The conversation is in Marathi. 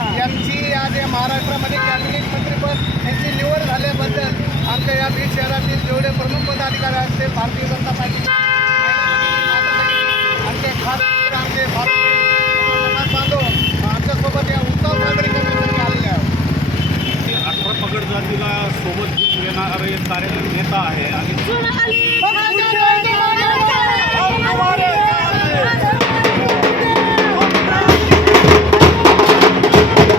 यांची आज या महाराष्ट्रामध्ये कॅबिनेट मंत्रीपद यांची निवड झाल्याबद्दल आमच्या या बीड शहरातील जेवढे प्रमुख पदाधिकारी असतील भारतीय जनता पार्टी आमचे खास आमचे समाज बांधव आमच्यासोबत या उत्सव साजरे करण्यासाठी आलेले आहेत. 18 पगड जातीला सोबत घेऊन येणारे कार्यरत नेता आहे.